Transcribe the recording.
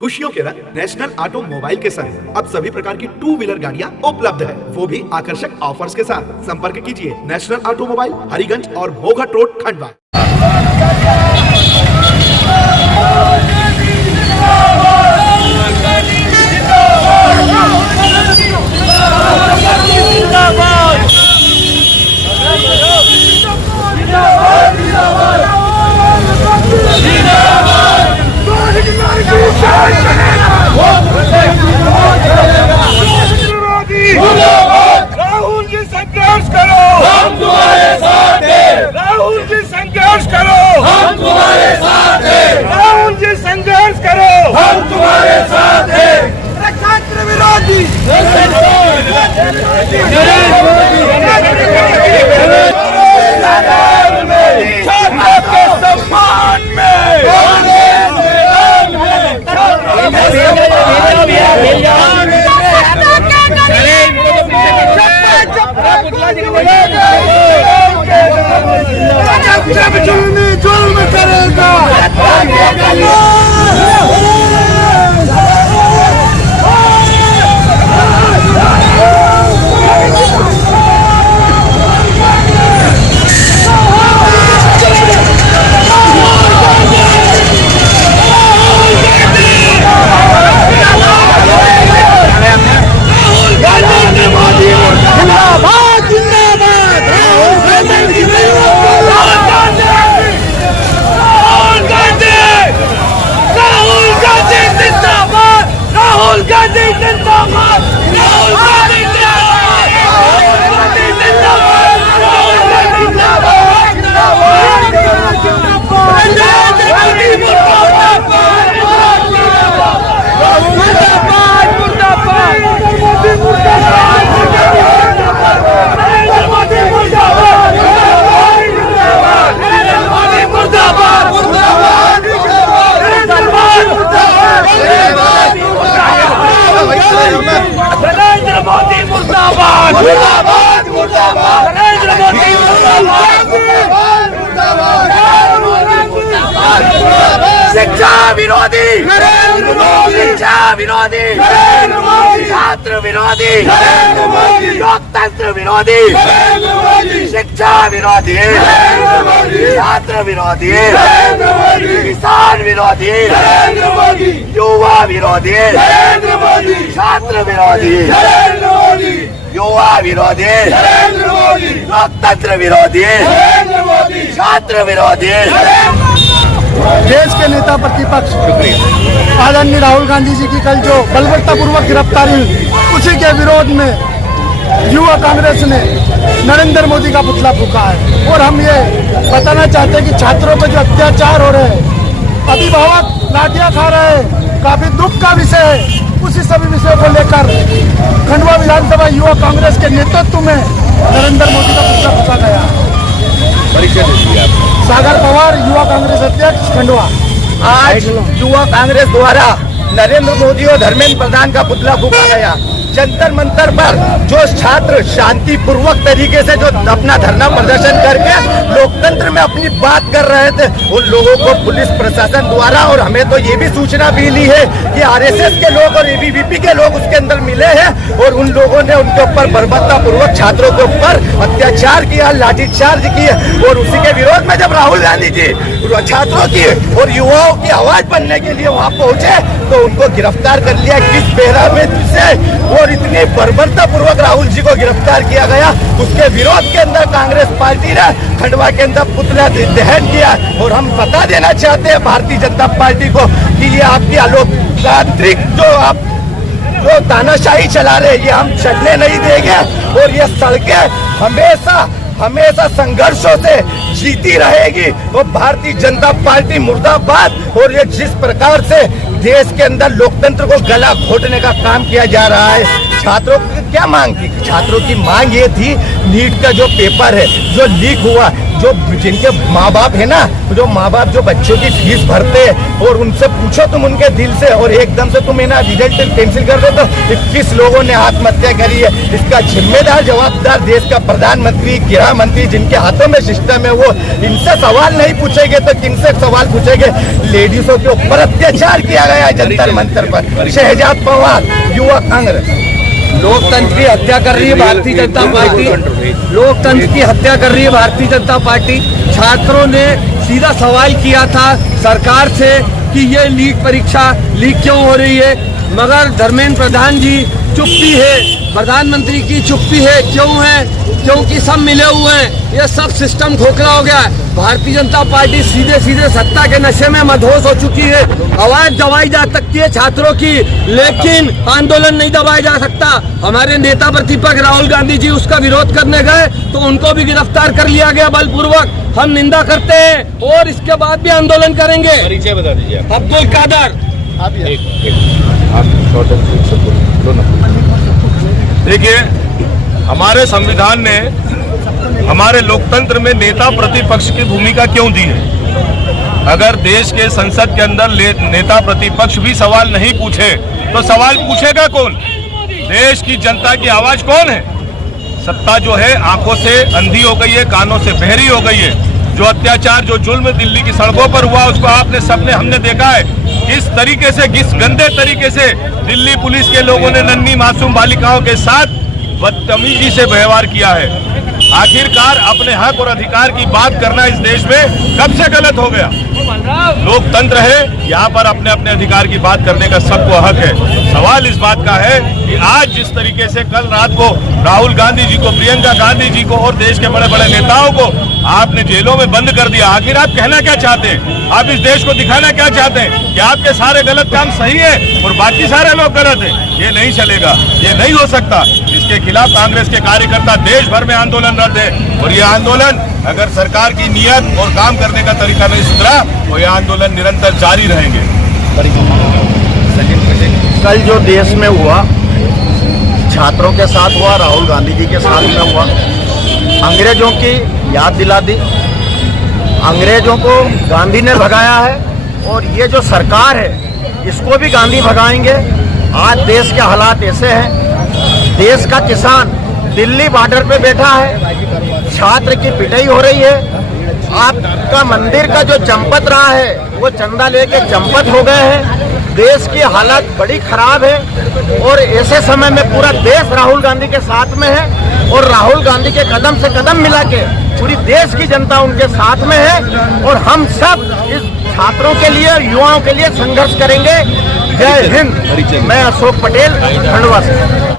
खुशियों के रंग नेशनल ऑटोमोबाइल के संग अब सभी प्रकार की टू व्हीलर गाड़ियां उपलब्ध है, वो भी आकर्षक ऑफर्स के साथ। संपर्क कीजिए नेशनल ऑटोमोबाइल, हरिगंज और भोगट रोड, खंडवा। राहुल जी संघर्ष करो, हम तुम्हारे साथ हैं। राहुल जी संघर्ष करो, हम तुम्हारे साथ हैं। राहुल जी संघर्ष करो, हम तुम्हारे साथ हैं। छात्र विरोधी छात्रों के सम्मान में जुल्म करेगा। राहुल गांधी जिंदाबाद, राहुल गांधी जिंदाबाद, राहुल गांधी जिंदाबाद, राहुल गांधी जिंदाबाद, नरेंद्र मोदी मुर्दाबाद, मुर्दाबाद, मुर्दाबाद, नरेंद्र मोदी मुर्दाबाद, मुर्दाबाद, शिक्षा विरोधी नरेंद्र मोदी, शिक्षा विरोधी नरेंद्र मोदी, छात्र विरोधी नरेंद्र मोदी, लोकतंत्र विरोधी नरेंद्र मोदी, शिक्षा विरोधी नरेंद्र मोदी, छात्र विरोधी नरेंद्र मोदी, किसान विरोधी नरेंद्र मोदी, युवा विरोधी नरेंद्र मोदी, छात्र विरोधी नरेंद्र मोदी, युवा विरोधी नरेंद्र मोदी, लोकतंत्र विरोधी नरेंद्र मोदी, छात्र विरोधी। देश के नेता प्रतिपक्ष आदरणीय राहुल गांधी जी की कल जो बलवत्तापूर्वक गिरफ्तारी हुई, उसी के विरोध में युवा कांग्रेस ने नरेंद्र मोदी का पुतला फूंका है। और हम ये बताना चाहते हैं कि छात्रों पर जो अत्याचार हो रहे हैं, अभिभावक लाठियां खा रहे हैं, काफी दुख का विषय है। उसी सभी विषयों को लेकर खंडवा विधानसभा युवा कांग्रेस के नेतृत्व में नरेंद्र मोदी का पुतला फूंका गया। परिचय दीजिए आप। सागर पवार, युवा कांग्रेस अध्यक्ष, खंडवा। आज युवा कांग्रेस द्वारा नरेंद्र मोदी और धर्मेंद्र प्रधान का पुतला फूंका गया। जंतर मंतर पर जो छात्र शांतिपूर्वक तरीके से जो अपना धरना प्रदर्शन करके लोकतंत्र में अपनी बात कर रहे थे, उन लोगों को पुलिस प्रशासन द्वारा, और हमें तो ये भी सूचना मिली है कि आरएसएस के लोग और एबीवीपी के लोग उसके अंदर मिले हैं और उन लोगों ने उनके ऊपर बर्बरतापूर्वक छात्रों के ऊपर अत्याचार किया, लाठीचार्ज किए। और उसी के विरोध में जब राहुल गांधी जी छात्रों की और युवाओं की आवाज बनने के लिए वहाँ पहुंचे तो उनको गिरफ्तार कर लिया। किस बेरहमी से और इतनी बर्बरतापूर्वक राहुल जी को गिरफ्तार किया गया, उसके विरोध के अंदर कांग्रेस पार्टी ने खंडवा के अंदर पुतला दहन किया। और हम बता देना चाहते हैं भारतीय जनता पार्टी को कि ये आपकी लोकतांत्रिक जो तानाशाही चला रहे हैं, ये हम चलने नहीं देंगे। और ये सड़कें हमेशा संघर्षों से जीती रहेगी। तो भारतीय जनता पार्टी मुर्दाबाद। और ये जिस प्रकार से देश के अंदर लोकतंत्र को गला घोटने का काम किया जा रहा है, छात्रों की क्या मांग थी? छात्रों की मांग ये थी, नीट का जो पेपर है जो लीक हुआ, जो जिनके माँ बाप है ना, जो माँ बाप जो बच्चों की फीस भरते और उनसे पूछो तुम उनके दिल से, और एकदम से तुम ना रिजल्ट कैंसिल कर दो। तो 21 लोगों ने आत्महत्या करी है। इसका जिम्मेदार जवाबदार देश का प्रधानमंत्री, गृह मंत्री, जिनके हाथों में सिस्टम है, वो इनसे सवाल नहीं पूछेंगे तो किनसे सवाल पूछेंगे? लेडीजों के ऊपर अत्याचार किया गया है जंतर मंतर पर। शहजाद पवार, युवा कांग्रेस। लोकतंत्र की हत्या कर रही है भारतीय जनता पार्टी। लोकतंत्र की हत्या कर रही है भारतीय जनता पार्टी। छात्रों ने सीधा सवाल किया था सरकार से कि ये लीक परीक्षा लीक क्यों हो रही है, मगर धर्मेंद्र प्रधान जी चुप्पी है, प्रधानमंत्री की चुप्पी है। क्यों है? क्योंकि सब मिले हुए हैं, ये सब सिस्टम खोखला हो गया है। भारतीय जनता पार्टी सीधे सीधे सत्ता के नशे में मदहोश हो चुकी है। आवाज दबाई जा सकती है छात्रों की, लेकिन आंदोलन नहीं दबाया जा सकता। हमारे नेता प्रतिपक्ष राहुल गांधी जी उसका विरोध करने गए तो उनको भी गिरफ्तार कर लिया गया बलपूर्वक। हम निंदा करते हैं और इसके बाद भी आंदोलन करेंगे। परिचय बता दीजिए। अब्दुल कादर। देखिए, हमारे संविधान ने हमारे लोकतंत्र में नेता प्रतिपक्ष की भूमिका क्यों दी है? अगर देश के संसद के अंदर नेता प्रतिपक्ष भी सवाल नहीं पूछे तो सवाल पूछेगा कौन? देश की जनता की आवाज कौन है? सत्ता जो है आंखों से अंधी हो गई है, कानों से बहरी हो गई है। जो अत्याचार, जो जुल्म दिल्ली की सड़कों पर हुआ, उसको आपने सबने हमने देखा है। किस तरीके से, किस गंदे तरीके से दिल्ली पुलिस के लोगों ने नन्ही मासूम बालिकाओं के साथ बदतमीजी से व्यवहार किया है। आखिरकार अपने हक और अधिकार की बात करना इस देश में कब से गलत हो गया? लोकतंत्र है, यहाँ पर अपने अपने अधिकार की बात करने का सबको हक है। सवाल इस बात का है कि आज जिस तरीके से कल रात को राहुल गांधी जी को, प्रियंका गांधी जी को और देश के बड़े बड़े नेताओं को आपने जेलों में बंद कर दिया, आखिर आप कहना क्या चाहते हैं? आप इस देश को दिखाना क्या चाहते हैं कि आपके सारे गलत काम सही है और बाकी सारे लोग गलत हैं? ये नहीं चलेगा, ये नहीं हो सकता। इसके खिलाफ कांग्रेस के कार्यकर्ता देश भर में आंदोलनरत है और ये आंदोलन, अगर सरकार की नीयत और काम करने का तरीका नहीं सुधरा तो ये आंदोलन निरंतर जारी रहेंगे। कल जो देश में हुआ, छात्रों के साथ हुआ, राहुल गांधी जी के साथ में हुआ, अंग्रेजों की याद दिला दी। अंग्रेजों को गांधी ने भगाया है और ये जो सरकार है इसको भी गांधी भगाएंगे। आज देश के हालात ऐसे हैं, देश का किसान दिल्ली बॉर्डर पे बैठा है, छात्र की पिटाई हो रही है। आपका मंदिर का जो चंपत रहा है वो चंदा लेके चंपत हो गए हैं। देश की हालत बड़ी खराब है और ऐसे समय में पूरा देश राहुल गांधी के साथ में है और राहुल गांधी के कदम से कदम मिला के पूरी देश की जनता उनके साथ में है और हम सब इस छात्रों के लिए, युवाओं के लिए संघर्ष करेंगे। जय हिंद। मैं अशोक पटेल, खंडवा से।